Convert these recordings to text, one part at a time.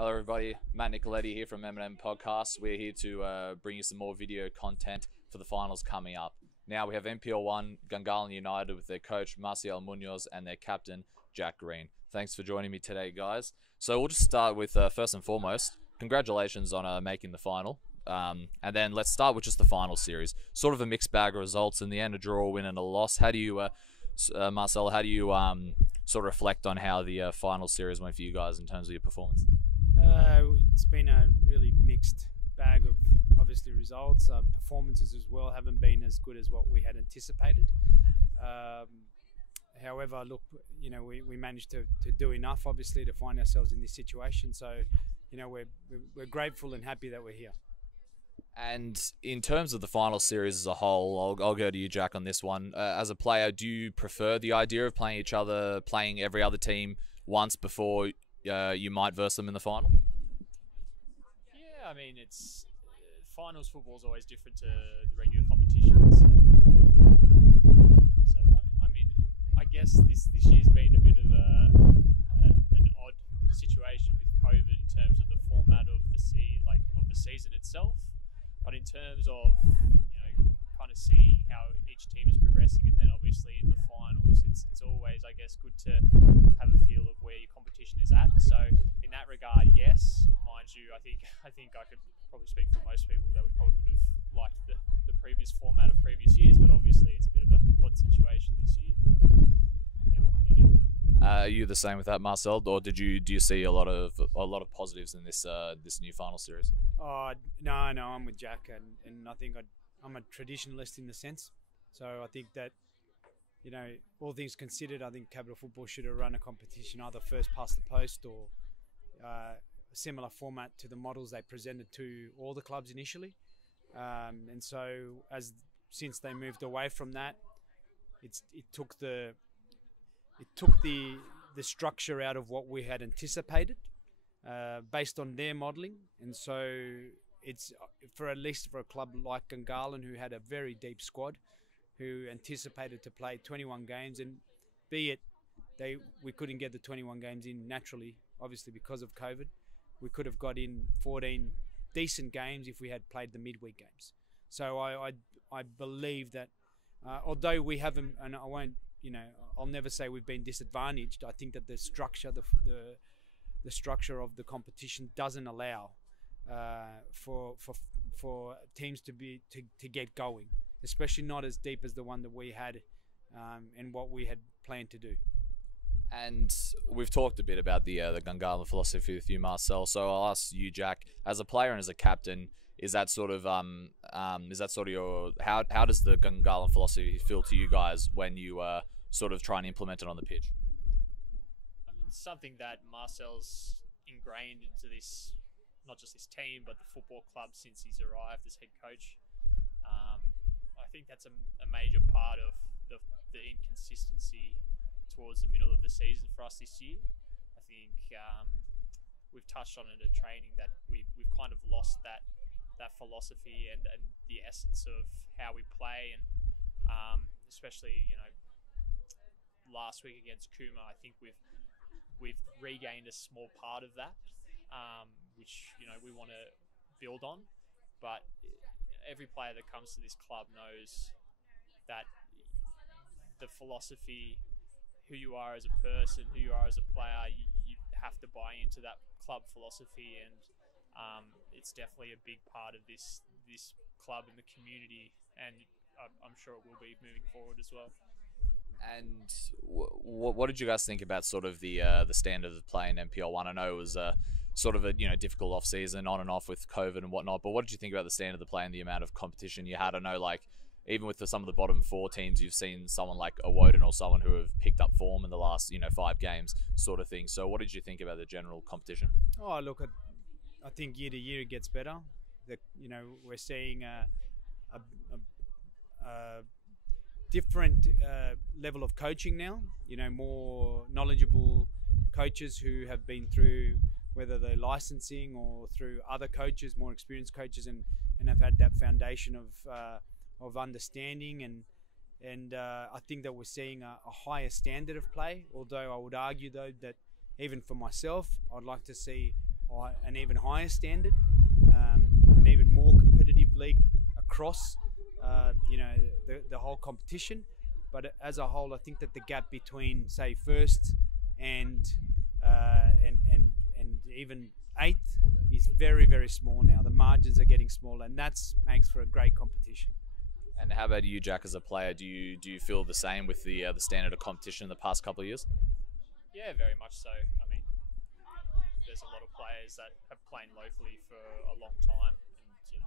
Hello, everybody. Matt Nicoletti here from M&M Podcast. We're here to bring you some more video content for the finals coming up. Now we have NPL 1 Gungahlin United with their coach Marcial Munoz and their captain Jack Green. Thanks for joining me today, guys. So we'll just start with first and foremost, congratulations on making the final. And then let's start with just the final series. Sort of a mixed bag of results in the end, a draw, a win, and a loss. How do you, Marcel? How do you sort of reflect on how the final series went for you guys in terms of your performance? It's been a really mixed bag of obviously results. Performances as well haven't been as good as what we had anticipated. However, look, we managed to do enough obviously to find ourselves in this situation. So, we're grateful and happy that we're here. And in terms of the final series as a whole, I'll go to you, Jack, on this one. As a player, do you prefer the idea of playing each other, playing every other team once before you might verse them in the final? Yeah, I mean, it's finals football is always different to the regular competitions. So I mean, I guess this year's been a bit of an odd situation with COVID in terms of the format of the season itself. But in terms of kind of seeing how each team is progressing, and then obviously in the finals, it's always, I guess, good to have a feel of where your competition is at. So in that regard, yes, mind you, I think I could probably speak for most people that we probably would have liked the previous format of previous years, but obviously it's a bit of a odd situation this year. But, yeah, what can you do? Are you the same with that, Marcel, or do you see a lot of positives in this new final series? Oh no, I'm with Jack, and I think I'm a traditionalist in the sense. So I think that, all things considered, I think Canberra football should have run a competition either first past the post or a similar format to the models they presented to all the clubs initially. And so since they moved away from that, it took the structure out of what we had anticipated based on their modelling. And so it's at least for a club like Gungahlin, who had a very deep squad, who anticipated to play 21 games, and be it we couldn't get the 21 games in naturally, obviously because of COVID. We could have got in 14 decent games if we had played the midweek games. So I believe that although we haven't, and I won't, I'll never say we've been disadvantaged. I think that the structure, the structure of the competition doesn't allow for teams to get going, especially not as deep as the one that we had and what we had planned to do. And we've talked a bit about the Gungahlin philosophy with you, Marcel. So I'll ask you, Jack, as a player and as a captain, is that sort of your how does the Gungahlin philosophy feel to you guys when you sort of try and implement it on the pitch? I mean, it's something that Marcel's ingrained into this, not just this team, but the football club since he's arrived as head coach. I think that's a major part of the inconsistency towards the middle of the season for us this year. I think we've touched on it at training that we've kind of lost that philosophy and the essence of how we play, and especially last week against Kuma, I think we've regained a small part of that, which we want to build on. But every player that comes to this club knows that the philosophy, who you are as a person, who you are as a player, you have to buy into that club philosophy, and it's definitely a big part of this club and the community, and I'm sure it will be moving forward as well. And what did you guys think about sort of the standard of play in NPL 1? I know it was sort of a difficult off season, on and off with COVID and whatnot. But what did you think about the standard of the play and the amount of competition you had? I know, like, even with some of the bottom four teams, you've seen someone like a Woden or someone who have picked up form in the last 5 games, sort of thing. So what did you think about the general competition? Oh, look, I think year to year it gets better. We're seeing a different level of coaching now. More knowledgeable coaches who have been through, whether they're licensing or through other coaches, more experienced coaches, and have had that foundation of understanding, and I think that we're seeing a higher standard of play. Although I would argue though that even for myself, I'd like to see an even higher standard, an even more competitive league across, the whole competition. But as a whole, I think that the gap between, say, first and even eighth is very, very small now. The margins are getting smaller, and that makes for a great competition. And how about you, Jack, as a player? Do you feel the same with the standard of competition in the past couple of years? Yeah, very much so. I mean, there's a lot of players that have played locally for a long time, and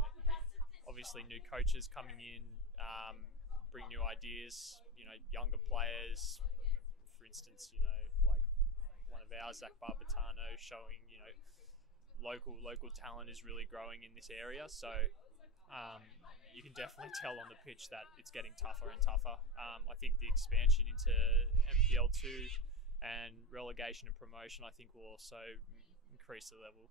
obviously new coaches coming in bring new ideas. Younger players, for instance, like one of ours, Zach Barbatano, showing local talent is really growing in this area. So you can definitely tell on the pitch that it's getting tougher and tougher. I think the expansion into NPL 2 and relegation and promotion, I think, will also increase the level.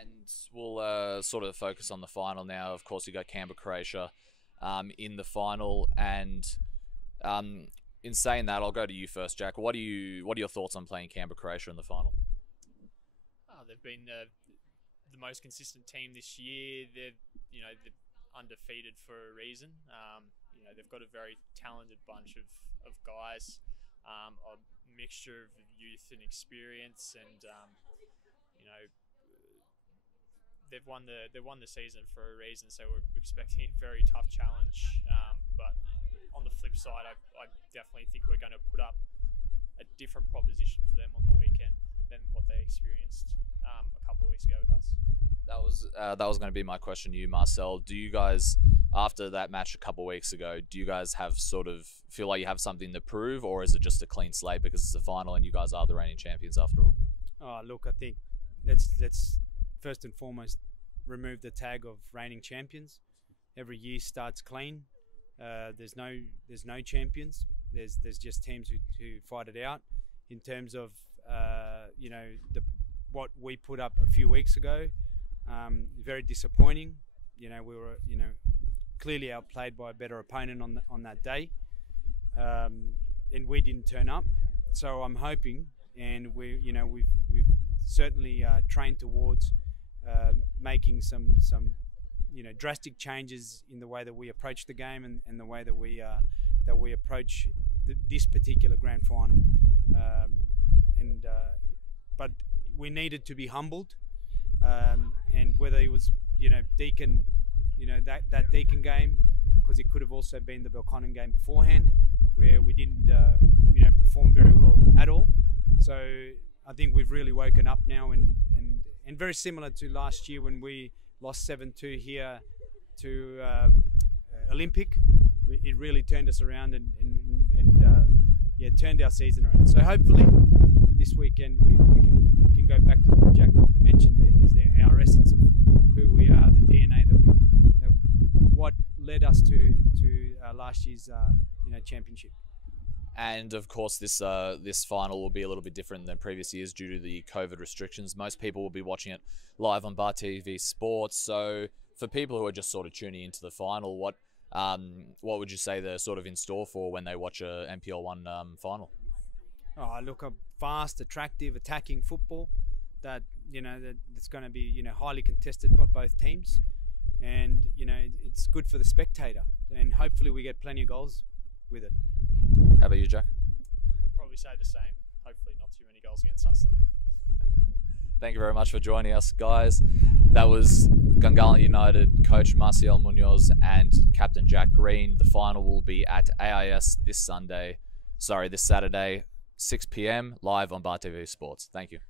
And we'll sort of focus on the final now. Of course, you got Canberra Croatia in the final, and in saying that, I'll go to you first, Jack. What are your thoughts on playing Canberra Croatia in the final? They've been the most consistent team this year. They're undefeated for a reason. They've got a very talented bunch of guys, a mixture of youth and experience, and they've won the season for a reason. So we're expecting a very tough challenge. But on the flip side, I definitely think we're going to put up a different proposition for them on the weekend than what they experienced a couple of weeks ago with us. That was going to be my question to you, Marcel. Do you guys, after that match a couple of weeks ago, do you guys have sort of feel like you have something to prove, or is it just a clean slate because it's the final and you guys are the reigning champions after all? Oh, look, I think let's first and foremost remove the tag of reigning champions. Every year starts clean. There's no champions. There's just teams who fight it out. In terms of what we put up a few weeks ago, very disappointing. We were clearly outplayed by a better opponent on that day, and we didn't turn up. So I'm hoping, and we've certainly trained towards making some drastic changes in the way that we approach the game and the way that we approach this particular grand final. But we needed to be humbled, and whether it was Deakin, that Deakin game, because it could have also been the Belconnen game beforehand, where we didn't perform very well at all. So I think we've really woken up now, and very similar to last year when we lost 7-2 here to Olympic. It really turned us around and turned our season around. So hopefully this weekend we can go back to what Jack mentioned. Is our essence of who we are, the DNA that what led us to last year's championship. And of course, this final will be a little bit different than previous years due to the COVID restrictions. Most people will be watching it live on Bar TV Sports. So for people who are just sort of tuning into the final, what would you say they're sort of in store for when they watch a NPL 1 final? Oh, look, a fast, attractive, attacking football that's going to be highly contested by both teams, and it's good for the spectator, and hopefully we get plenty of goals with it. How about you, Jack? I'd probably say the same. Hopefully not too many goals against us, though. Thank you very much for joining us, guys. That was Gungahlin United coach Marcial Munoz and captain Jack Green. The final will be at AIS this Saturday, 6 p.m, live on Bar TV Sports. Thank you.